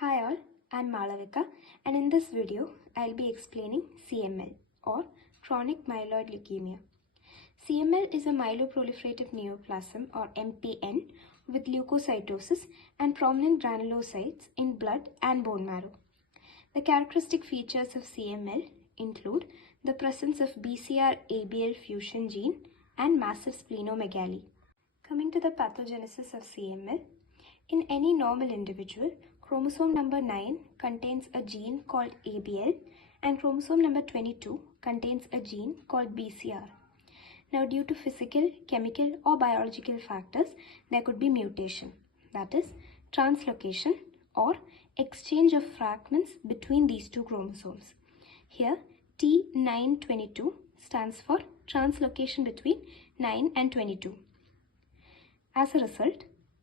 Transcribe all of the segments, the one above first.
Hi all, I'm Malavika and in this video I'll be explaining CML or chronic myeloid leukemia. CML is a myeloproliferative neoplasm or MPN with leukocytosis and prominent granulocytes in blood and bone marrow. The characteristic features of CML include the presence of BCR-ABL fusion gene and massive splenomegaly. Coming to the pathogenesis of CML, in any normal individual, chromosome number 9 contains a gene called ABL and chromosome number 22 contains a gene called BCR. Now, due to physical, chemical or biological factors, there could be mutation, that is, translocation or exchange of fragments between these two chromosomes. Here, T922 stands for translocation between 9 and 22. As a result,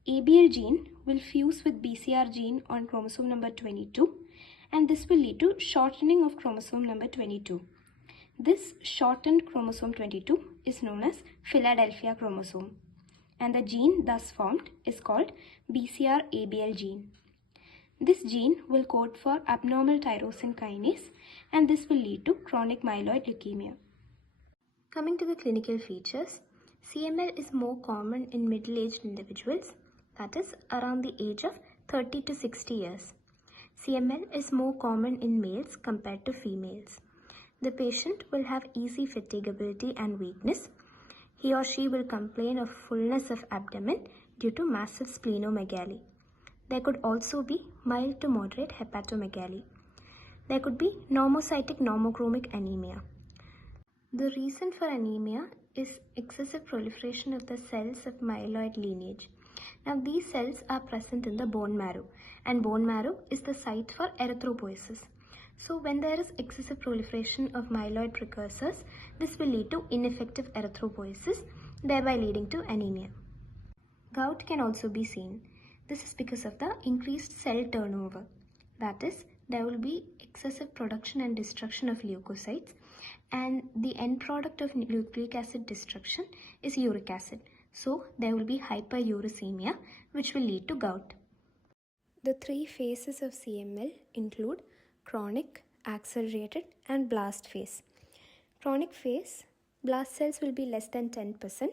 ABL gene will fuse with BCR gene on chromosome number 22 and this will lead to shortening of chromosome number 22. This shortened chromosome 22 is known as Philadelphia chromosome and the gene thus formed is called BCR-ABL gene. This gene will code for abnormal tyrosine kinase and this will lead to chronic myeloid leukemia. Coming to the clinical features, CML is more common in middle-aged individuals, that is around the age of 30 to 60 years. CML is more common in males compared to females. The patient will have easy fatigability and weakness. He or she will complain of fullness of abdomen due to massive splenomegaly. There could also be mild to moderate hepatomegaly. There could be normocytic normochromic anemia. The reason for anemia is excessive proliferation of the cells of myeloid lineage. Now these cells are present in the bone marrow and bone marrow is the site for erythropoiesis. So when there is excessive proliferation of myeloid precursors, this will lead to ineffective erythropoiesis, thereby leading to anemia. Gout can also be seen. This is because of the increased cell turnover. That is, there will be excessive production and destruction of leukocytes and the end product of nucleic acid destruction is uric acid. So there will be hyperuricemia which will lead to gout. The three phases of CML include chronic, accelerated and blast phase. Chronic phase, blast cells will be less than 10%.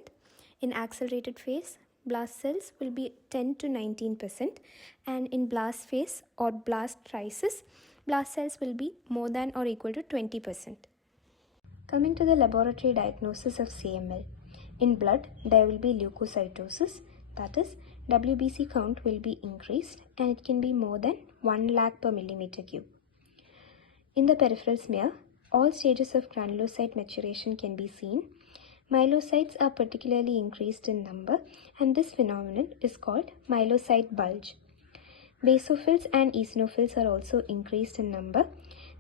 In accelerated phase, blast cells will be 10 to 19% and in blast phase or blast crisis, blast cells will be more than or equal to 20%. Coming to the laboratory diagnosis of CML. In blood, there will be leukocytosis, that is, WBC count will be increased and it can be more than 1 lakh per millimeter cube. In the peripheral smear, all stages of granulocyte maturation can be seen. Myelocytes are particularly increased in number and this phenomenon is called myelocyte bulge. Basophils and eosinophils are also increased in number.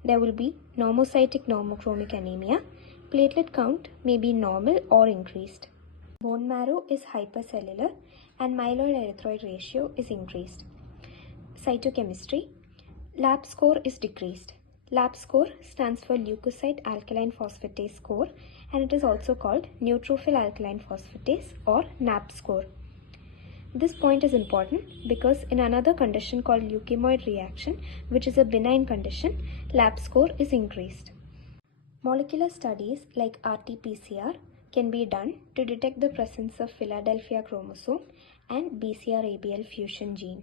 There will be normocytic normochromic anemia. Platelet count may be normal or increased. Bone marrow is hypercellular and myeloid erythroid ratio is increased. Cytochemistry. Lab score is decreased. Lab score stands for leukocyte alkaline phosphatase score and it is also called neutrophil alkaline phosphatase or NAP score. This point is important because in another condition called leukemoid reaction, which is a benign condition, lab score is increased. Molecular studies like RT-PCR can be done to detect the presence of Philadelphia chromosome and BCR-ABL fusion gene.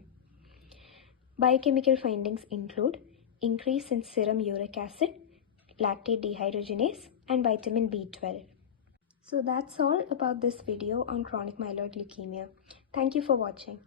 Biochemical findings include increase in serum uric acid, lactate dehydrogenase and vitamin B12. So that's all about this video on chronic myeloid leukemia. Thank you for watching.